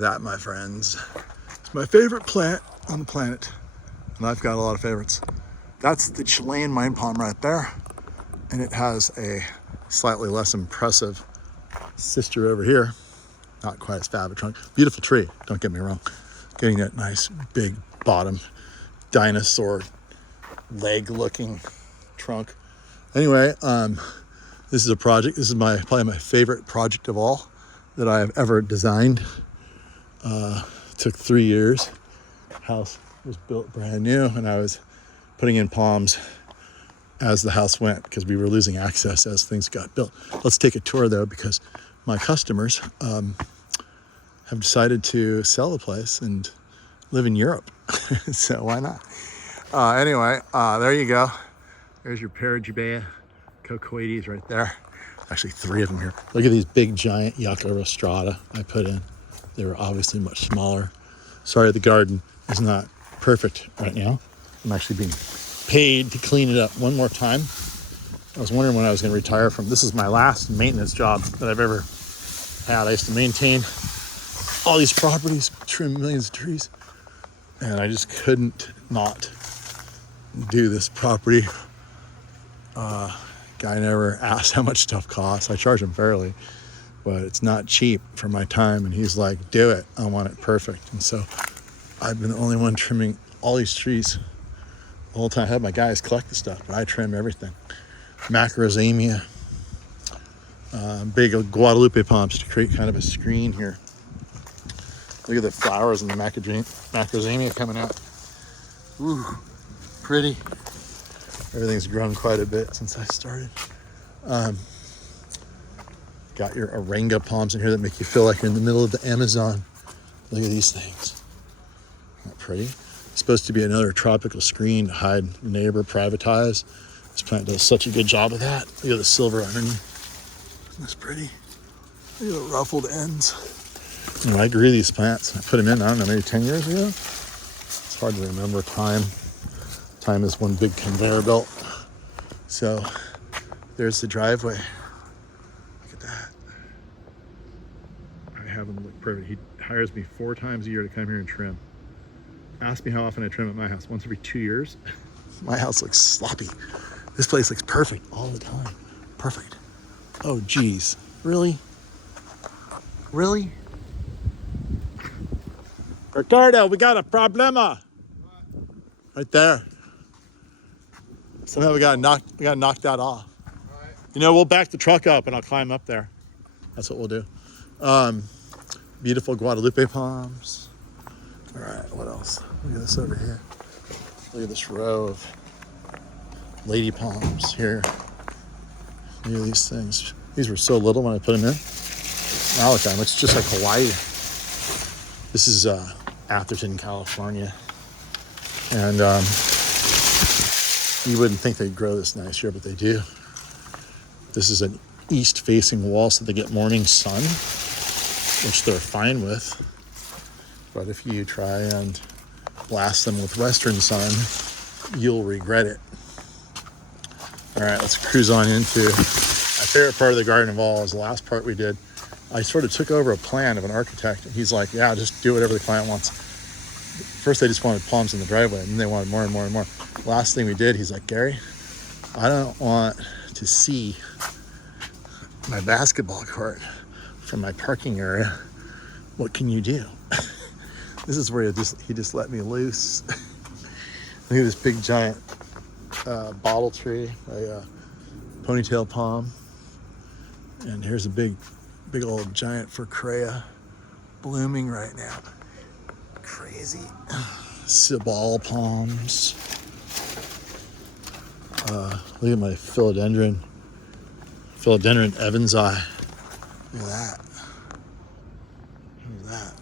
That, my friends, is my favorite plant on the planet. And I've got a lot of favorites. That's the Chilean Mind Palm right there. And it has a slightly less impressive sister over here. Not quite as fat of a trunk. Beautiful tree, don't get me wrong. Getting that nice big bottom dinosaur leg looking trunk. Anyway, this is a project. This is probably my favorite project of all that I have ever designed. Took 3 years. House was built brand new, and I was putting in palms as the house went because we were losing access as things got built. Let's take a tour though, because my customers have decided to sell the place and live in Europe. So why not? Anyway, there you go. There's your Paragibea cocoides right there. Actually 3 of them here. Look at these big giant Yucca rostrata I put in. They were obviously much smaller. Sorry, the garden is not perfect right now. I'm actually being paid to clean it up one more time. I was wondering when I was going to retire from. This is my last maintenance job that I've ever had. I used to maintain all these properties, trim millions of trees, and I just couldn't not do this property. Guy never asked how much stuff costs. I charge him fairly, but it's not cheap for my time. And he's like, do it. I want it perfect. And so I've been the only one trimming all these trees the whole time. I have my guys collect the stuff, but I trim everything. Macrozamia, big Guadalupe palms to create kind of a screen here. Look at the flowers and the macrozamia coming out. Ooh, pretty. Everything's grown quite a bit since I started. Got your Arenga palms in here that make you feel like you're in the middle of the Amazon. Look at these things. Not pretty. It's supposed to be another tropical screen to hide the neighbor, privatize. This plant does such a good job of that. Look at the silver underneath. Isn't this pretty? Look at the ruffled ends. You know, I grew these plants. I put them in, I don't know, maybe 10 years ago. It's hard to remember time. Time is one big conveyor belt. So there's the driveway. Look at that. I have him look perfect. He hires me 4 times a year to come here and trim. Ask me how often I trim at my house. Once every 2 years. My house looks sloppy. This place looks perfect all the time. Perfect. Oh, geez. Really? Really? Ricardo, we got a problema. Right there. Somehow we got knocked that off. All right. You know, we'll back the truck up and I'll climb up there. That's what we'll do. Beautiful Guadalupe palms. All right, what else? Look at this over here. Look at this row of lady palms here. Look at these things. These were so little when I put them in. Now look at them. Looks just like Hawaii. This is Atherton, California. And you wouldn't think they'd grow this nice here, but they do. This is an east-facing wall, so they get morning sun, which they're fine with. But if you try and blast them with western sun, you'll regret it. All right, let's cruise on into my favorite part of the garden of all is the last part we did. I sort of took over a plan of an architect, and he's like, yeah, just do whatever the client wants. First, they just wanted palms in the driveway, and then they wanted more and more and more. Last thing we did, he's like, Gary, I don't want to see my basketball court from my parking area. What can you do? This is where he just let me loose. Look at this big giant bottle tree, a ponytail palm. And here's a big old giant Furcrea blooming right now. Crazy. Cibal palms. Look at my philodendron Evans eye. Look at that. Look at that.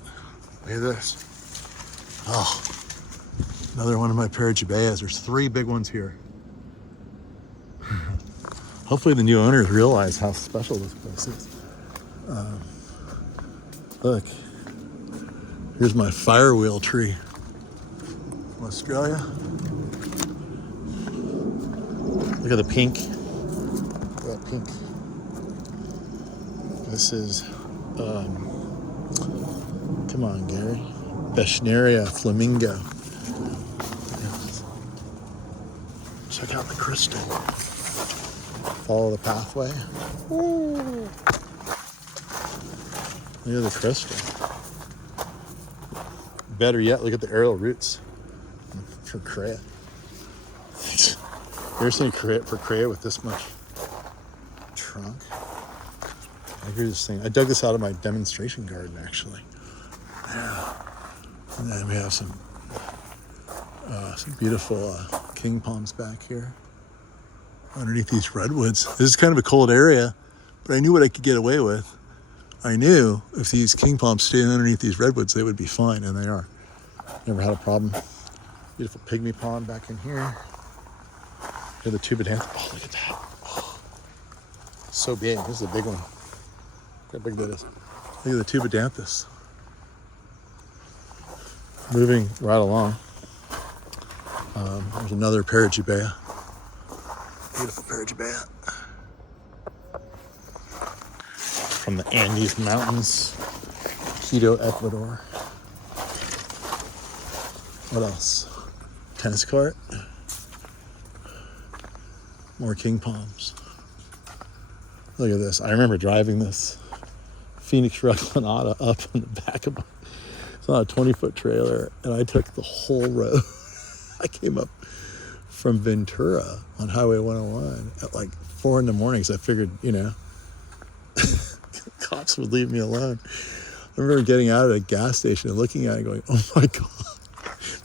Look at this. Oh, another one of my Paragibeas. There's 3 big ones here. Hopefully the new owners realize how special this place is. Look, here's my firewheel tree from Australia. Look at the pink. Look at that pink. Come on, Gary. Beschneria flamingo. Check out the crystal. Follow the pathway. Ooh. Look at the crystal. Better yet, look at the aerial roots for Korea. You ever seen Korea for Korea with this much trunk? I hear this thing. I dug this out of my demonstration garden, actually. Yeah. And then we have some beautiful king palms back here underneath these redwoods. This is kind of a cold area, but I knew what I could get away with. I knew if these king palms stayed underneath these redwoods, they would be fine, and they are. Never had a problem. Beautiful pygmy pond back in here. Here's the tubidanthus. Oh, look at that. Oh, so big. This is a big one. Look how big that is. Look at the tubidanthus. Moving right along. There's another Paragibea. Beautiful Paragibea. From the Andes Mountains, Quito, Ecuador. What else? Tennis court. More king palms. Look at this. I remember driving this Phoenix Reclinata up on the back of it's on a 20-foot trailer, and I took the whole road. I came up from Ventura on Highway 101 at like 4 in the morning, because I figured, cops would leave me alone. I remember getting out at a gas station and looking at it going, oh my God,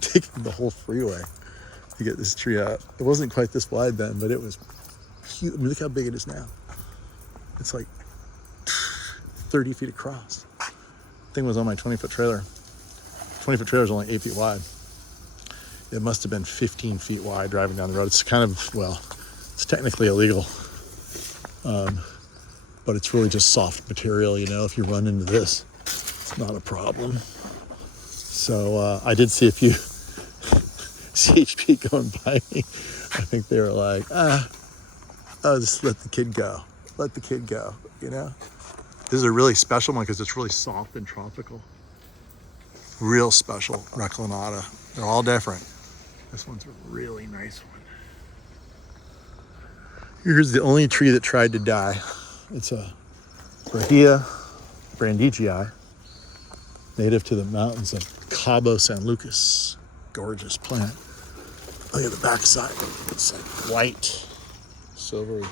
taking the whole freeway to get this tree out. It wasn't quite this wide then, but it was huge. I mean, look how big it is now. It's like 30 feet across. The thing was on my 20-foot trailer. 20-foot trailer is only 8 feet wide. It must have been 15 feet wide driving down the road. It's kind of, well, it's technically illegal. But it's really just soft material, if you run into this, it's not a problem. So I did see a few CHP going by me. I think they were like, just let the kid go. Let the kid go, This is a really special one because it's really soft and tropical. Real special Reclinata. They're all different. This one's a really nice one. Here's the only tree that tried to die. It's a Brahea brandegii, native to the mountains of Cabo San Lucas. Gorgeous plant. Look at the backside. It's like white, silvery.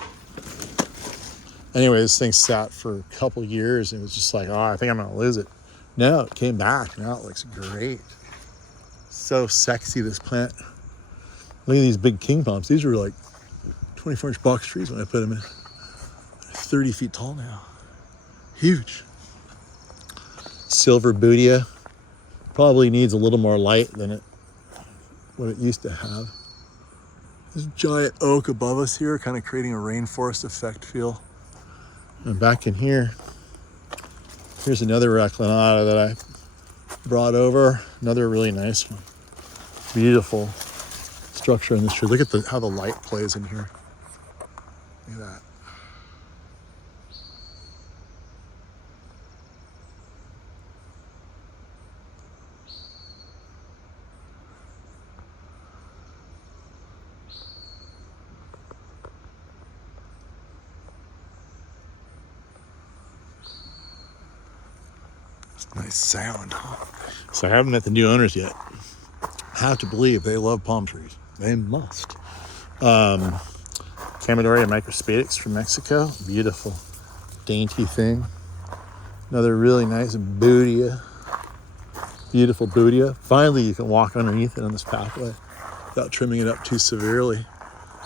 Anyway, this thing sat for a couple years and it was just like, I think I'm gonna lose it. No, it came back. Now it looks great. So sexy, this plant. Look at these big king palms. These are like 24-inch box trees when I put them in. 30 feet tall now. Huge. Silver Bootea. Probably needs a little more light than what it used to have. This giant oak above us here, kind of creating a rainforest effect feel. And back in here, here's another Reclinata that I brought over. Another really nice one. Beautiful structure in this tree. Look at how the light plays in here. Look at that. Nice sound. So I haven't met the new owners yet. I have to believe they love palm trees. They must. Chamaedorea microspadix from Mexico. Beautiful, dainty thing. Another really nice Bootea. Beautiful Bootea. Finally, you can walk underneath it on this pathway without trimming it up too severely.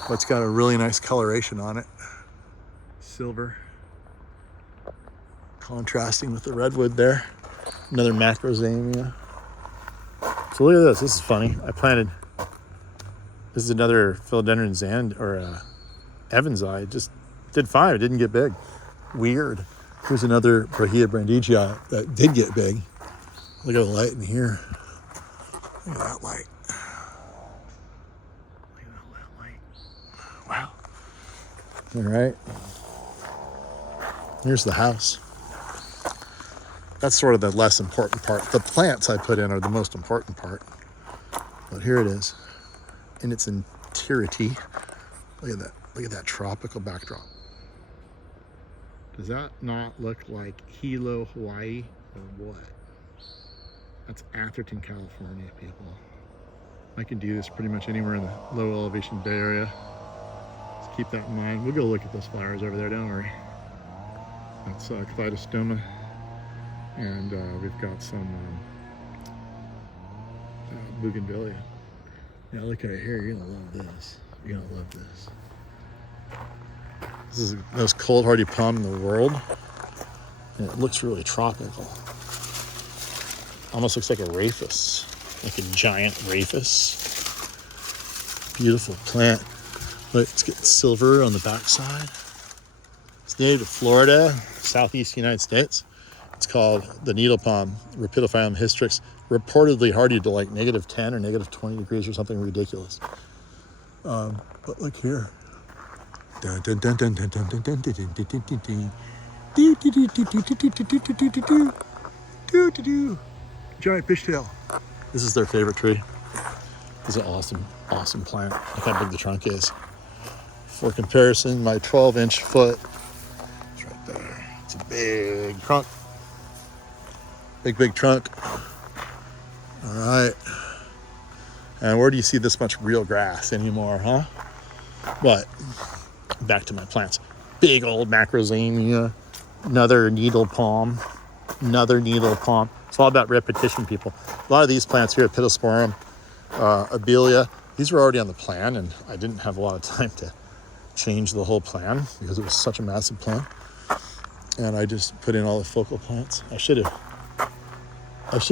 But it's got a really nice coloration on it. Silver. Contrasting with the redwood there. Another macrozamia. So look at this. This is funny. I planted. This is another philodendron Evansii. It just did fine. It didn't get big. Weird. Here's another Brahea brandegii that did get big. Look at the light in here. Look at that light. Look at that light. Wow. All right. Here's the house. That's sort of the less important part. The plants I put in are the most important part. But here it is in its entirety. Look at that. Look at that tropical backdrop. Does that not look like Hilo, Hawaii, or what? That's Atherton, California, people. I can do this pretty much anywhere in the low elevation Bay Area. Just keep that in mind. We'll go look at those flowers over there, don't worry. That's Cleidostoma. And we've got some bougainvillea. Now look right here, you're gonna love this. You're gonna love this. This is the most cold hardy palm in the world. And it looks really tropical. Almost looks like a rhapis, like a giant rhapis. Beautiful plant. Look, it's getting silver on the backside. It's native to Florida, southeast United States. It's called the needle palm, Rhipidophyllum hystrix, reportedly hardy to like -10 or -20 degrees or something ridiculous. But look here. Giant fishtail. This is their favorite tree. This is an awesome, awesome plant. Look how big the trunk is. For comparison, my 12-inch foot, it's right there. It's a big trunk. Big trunk. All right. And where do you see this much real grass anymore, huh? But back to my plants. Big old macrozamia, another needle palm. It's all about repetition, people. A lot of these plants here, Pittosporum, Abelia, these were already on the plan, and I didn't have a lot of time to change the whole plan because it was such a massive plan. And I just put in all the focal plants. I should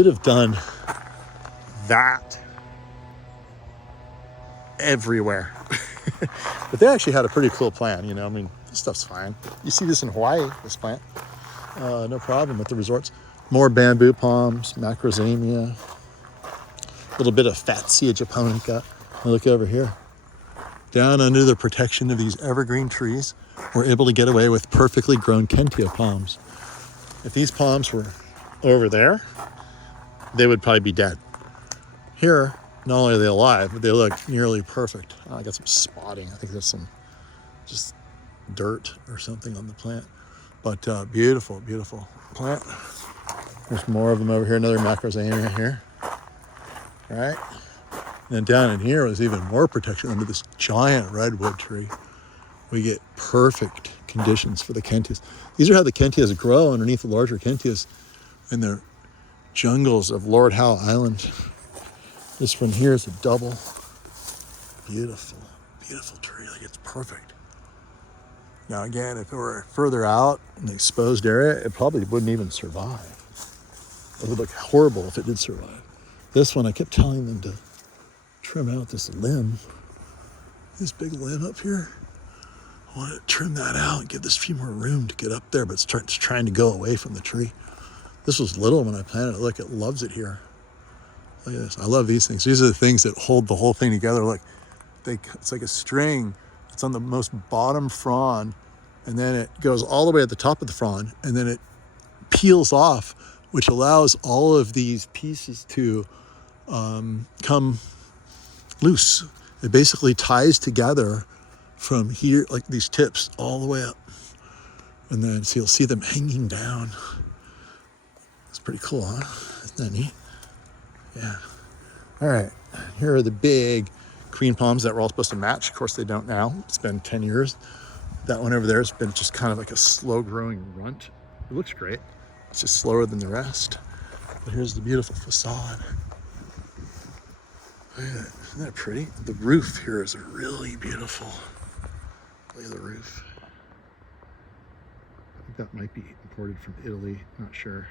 have done that everywhere. But they actually had a pretty cool plan, you know. I mean, this stuff's fine. You see this in Hawaii, this plant. No problem with the resorts. More bamboo palms, macrozamia, a little bit of Fatsia japonica. Look over here. Down under the protection of these evergreen trees, we're able to get away with perfectly grown Kentia palms. If these palms were over there, they would probably be dead. Here, not only are they alive, but they look nearly perfect. I got some spotting. I think there's some just dirt or something on the plant. But beautiful, beautiful plant. There's more of them over here, another macrozamia here. All right. And then down in here was even more protection under this giant redwood tree. We get perfect conditions for the Kentias. These are how the Kentias grow underneath the larger Kentias in the jungles of Lord Howe Island. This one here is a double. Beautiful, beautiful tree. Like, it's perfect. Now again, if it were further out in the exposed area, it probably wouldn't even survive. It would look horrible if it did survive. This one, I kept telling them to trim out this limb. This big limb up here. I want to trim that out and give this few more room to get up there, but it's trying to go away from the tree. This was little when I planted it. Look, it loves it here. Look at this. I love these things. These are the things that hold the whole thing together. Look, it's like a string. It's on the most bottom frond, and then it goes all the way at the top of the frond, and then it peels off, which allows all of these pieces to come loose. It basically ties together from here, like these tips, all the way up. And then so you'll see them hanging down. It's pretty cool, huh? Isn't that neat? Yeah. All right. Here are the big queen palms that were all supposed to match. Of course, they don't now. It's been 10 years. That one over there has been just kind of like a slow-growing runt. It looks great. It's just slower than the rest. But here's the beautiful facade. Look at that. Isn't that pretty? The roof here is really beautiful. Look at the roof. I think that might be imported from Italy. Not sure.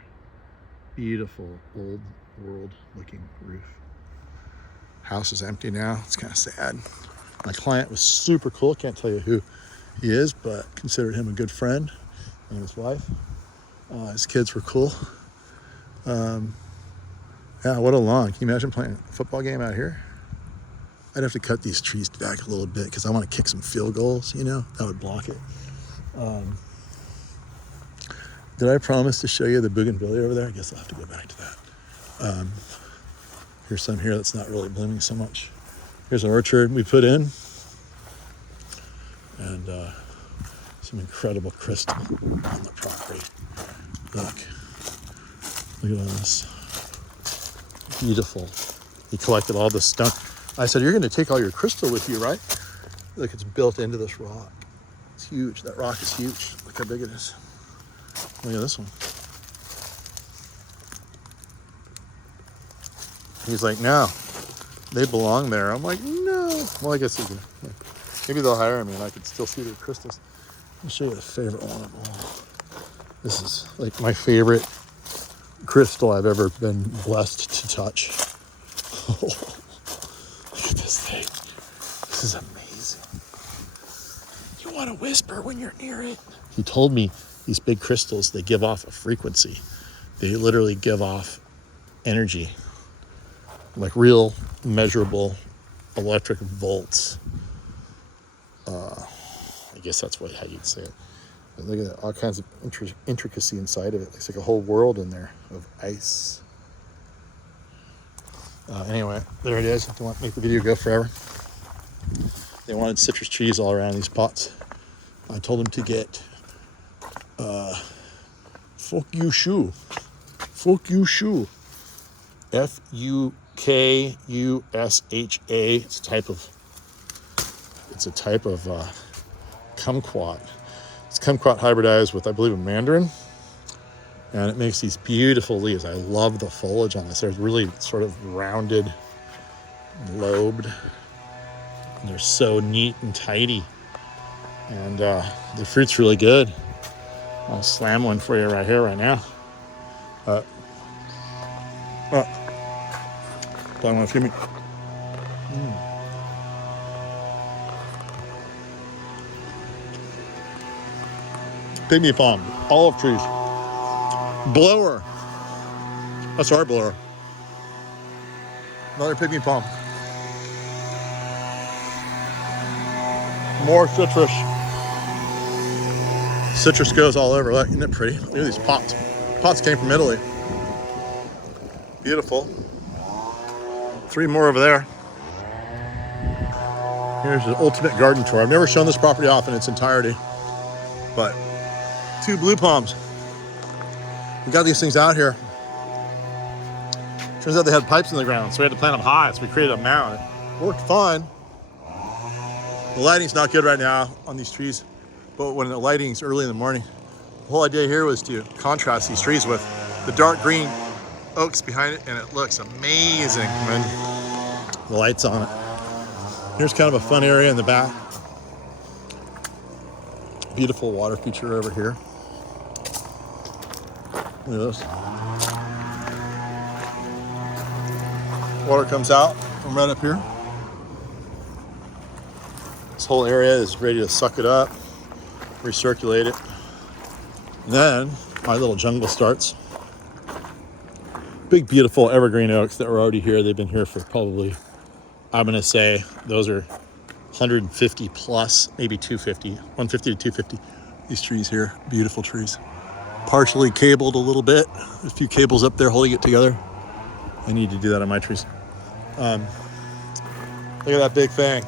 Beautiful, old world looking roof. House is empty now. It's kind of sad. My client was super cool. Can't tell you who he is, but considered him a good friend, and his wife. His kids were cool. Yeah, what a lawn. Can you imagine playing a football game out here? I'd have to cut these trees back a little bit because I want to kick some field goals, you know? That would block it. Did I promise to show you the bougainvillea over there? I guess I'll have to go back to that. Here's some here that's not really blooming so much. Here's an orchard we put in. And some incredible crystal on the property. Look at all this. Beautiful. He collected all this stuff. I said, you're going to take all your crystal with you, right? Look, it's built into this rock. It's huge. That rock is huge. Look how big it is. Look at this one. He's like, no, they belong there. I'm like, no. Well, I guess he can. Yeah. Maybe they'll hire me and I can still see the crystals. I'll show you the favorite one of all. This is like my favorite crystal I've ever been blessed to touch. Look at this thing. This is amazing. You want to whisper when you're near it. He told me these big crystals, they give off a frequency. They literally give off energy, like real measurable electric volts. I guess that's how you'd say it. But look at that, all kinds of intricacy inside of it. It's like a whole world in there of ice. Anyway, there it is. If you want to make the video go forever. They wanted citrus trees all around these pots. I told them to get Fukushu. Fukushu. Fukusha. It's a type of kumquat. It's kumquat hybridized with, I believe, a mandarin. And it makes these beautiful leaves. I love the foliage on this. They're really sort of rounded, lobed. And they're so neat and tidy. And the fruit's really good. I'll slam one for you right here, right now. Don't want to feed me. Pygmy palm, olive trees, blower. That's our blower. Another pygmy palm. More citrus. Citrus goes all over. Look, isn't it pretty? Look at these pots. Pots came from Italy. Beautiful. 3 more over there. Here's the ultimate garden tour. I've never shown this property off in its entirety, but 2 blue palms. We got these things out here. Turns out they had pipes in the ground, so we had to plant them high, so we created a mound. It worked fine. The lighting's not good right now on these trees, but when the lighting's early in the morning, the whole idea here was to contrast these trees with the dark green oaks behind it, and it looks amazing when the light's on it. Here's kind of a fun area in the back. Beautiful water feature over here. Look at this. Water comes out from right up here. This whole area is ready to suck it up, recirculate it. And then my little jungle starts. Big, beautiful evergreen oaks that were already here. They've been here for probably, I'm going to say, those are 150 plus, maybe 250, 150 to 250. These trees here, beautiful trees. Partially cabled a little bit. There's a few cables up there holding it together. I need to do that on my trees. Look at that big thing.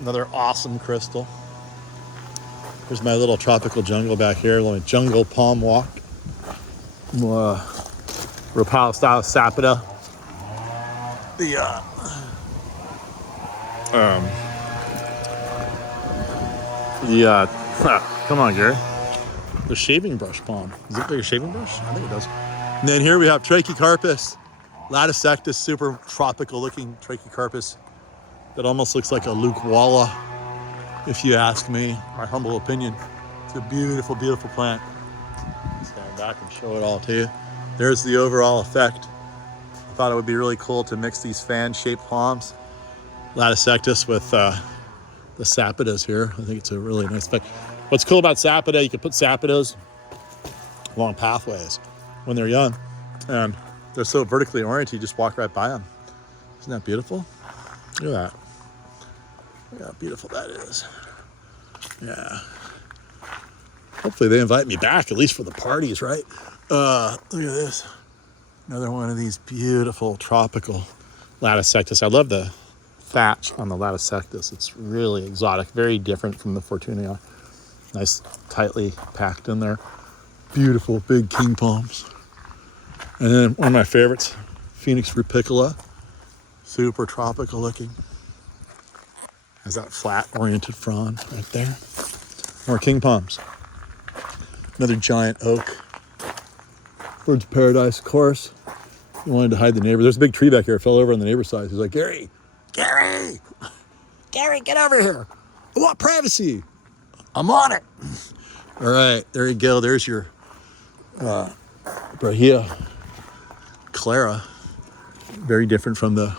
Another awesome crystal. Here's my little tropical jungle back here. Little jungle palm walk. Rapala style sapota. Come on, Gary. The shaving brush palm. Does it look like a shaving brush? I think it does. And then here we have Trachycarpus, Latticectus, super tropical looking Trachycarpus that almost looks like a Leucwalla, if you ask me, my humble opinion. It's a beautiful, beautiful plant. Stand back and show it all to you. There's the overall effect. I thought it would be really cool to mix these fan-shaped palms, Latticectus, with the sapotas here. I think it's a really nice effect. What's cool about sapota, you can put sapotas along pathways when they're young, and they're so vertically oriented, you just walk right by them. Isn't that beautiful? Look at that. Look how beautiful that is. Yeah. Hopefully they invite me back, at least for the parties, right? Look at this. Another one of these beautiful tropical Latisectus. I love the thatch on the Latisectus. It's really exotic, very different from the Fortunea. Nice, tightly packed in there. Beautiful big king palms. And then one of my favorites, Phoenix rupicola. Super tropical looking. Has that flat oriented frond right there. More king palms. Another giant oak. Birds of paradise, of course. He wanted to hide the neighbor. There's a big tree back here. It fell over on the neighbor's side. He's like, Gary, Gary, get over here. I want privacy. I'm on it. All right, there you go. There's your Brahia Clara. Very different from the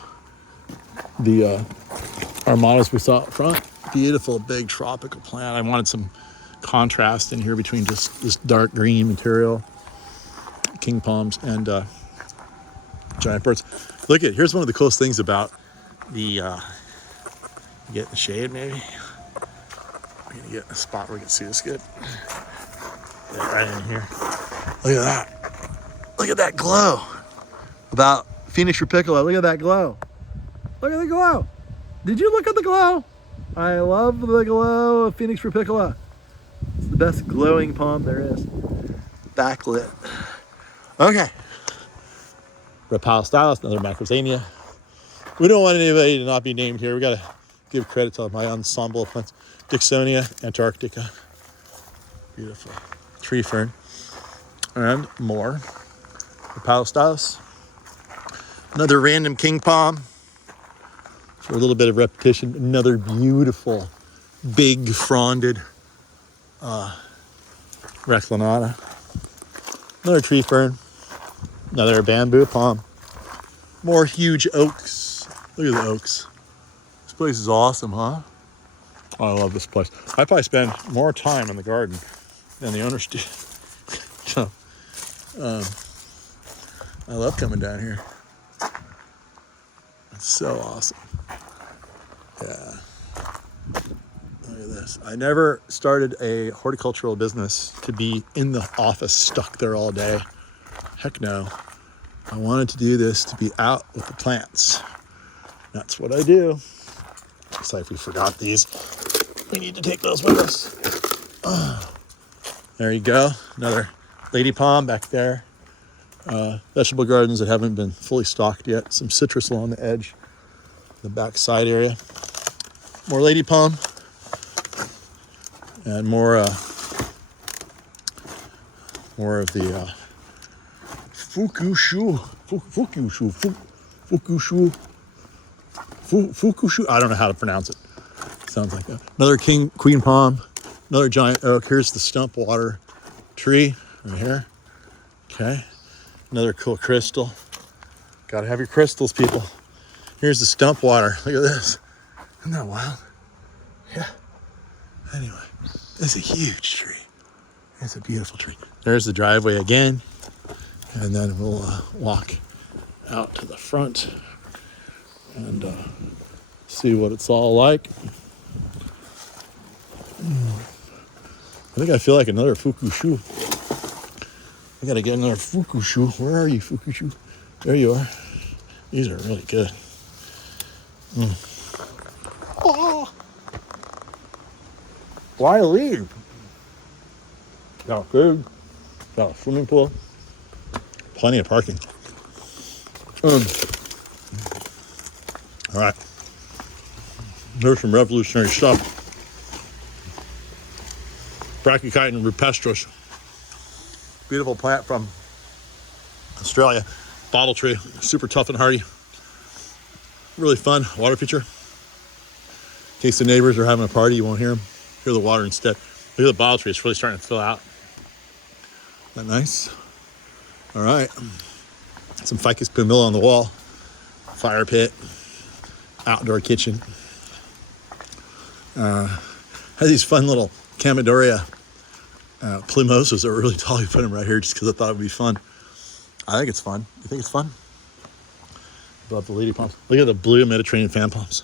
Armadas we saw up front. Beautiful, big tropical plant. I wanted some contrast in here between just this dark green material, king palms, and giant birds. Look at, here's one of the coolest things about the, get in the shade maybe. I'm gonna get in a spot where we can see this good. Yeah, right in here. Look at that. Look at that glow. About Phoenix rupicola, look at that glow. Look at the glow. Did you look at the glow? I love the glow of Phoenix rupicola. It's the best glowing palm there is. Backlit. Okay. Rhopalostylus, another macrozania. We don't want anybody to not be named here. We gotta give credit to my ensemble of plants. Dicksonia antarctica. Beautiful. Tree fern. And more. Rhopalostylus. Another random king palm. For a little bit of repetition. Another beautiful, big fronded Reclinata. Another tree fern. Another bamboo palm. More huge oaks. Look at the oaks. This place is awesome, huh? Oh, I love this place. I probably spend more time in the garden than the owners do. So, I love coming down here. It's so awesome. Yeah. Look at this. I never started a horticultural business to be in the office, stuck there all day. Heck no. I wanted to do this to be out with the plants. That's what I do. Looks like we forgot these. We need to take those with us. Oh. There you go. Another lady palm back there. Vegetable gardens that haven't been fully stocked yet. Some citrus along the edge, the back side area. More lady palm. And more of the Fukushu. I don't know how to pronounce it. Sounds like that. Another queen palm. Another giant oak. Here's the stump water tree right here. Okay. Another cool crystal. Gotta have your crystals, people. Here's the stump water. Look at this. Isn't that wild? Yeah. Anyway, it's a huge tree. It's a beautiful tree. There's the driveway again. And then we'll walk out to the front and see what it's all like. I think I feel like another Fukushu. I gotta get another Fukushu. Where are you, Fukushu? There you are. These are really good. Oh. Why leave? Got food, got a swimming pool, plenty of parking. All right. Here's some revolutionary stuff. Brachychiton rupestris. Beautiful plant from Australia. Bottle tree, super tough and hardy. Really fun water feature. In case the neighbors are having a party, you won't hear them. Hear the water instead. Look at the bottle tree, it's really starting to fill out. Isn't that nice? All right. Some Ficus pumila on the wall. Fire pit. Outdoor kitchen. Has these fun little Chamaedorea plumosas that are really tall. You put them right here just because I thought it would be fun. I think it's fun. You think it's fun? Love the lady palms. Look at the blue Mediterranean fan palms.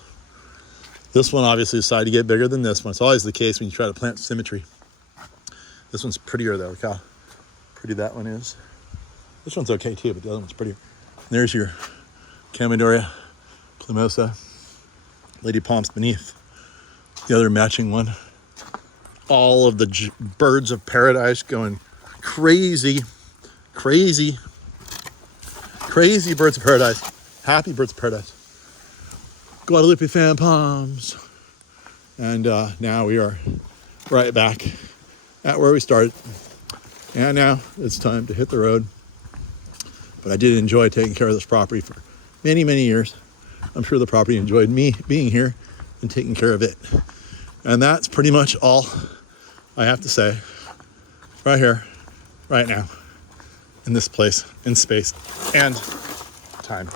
This one obviously decided to get bigger than this one. It's always the case when you try to plant symmetry. This one's prettier though. Look how pretty that one is. This one's okay too, but the other one's prettier. And there's your Chamaedorea plumosa, lady palms beneath. The other matching one. All of the birds of paradise going crazy, crazy, crazy birds of paradise. Happy birds of paradise. Guadalupe fan palms. And now we are right back at where we started. And now it's time to hit the road. But I did enjoy taking care of this property for many, many years. I'm sure the property enjoyed me being here and taking care of it. And that's pretty much all I have to say right here, right now, in this place, in space, and time.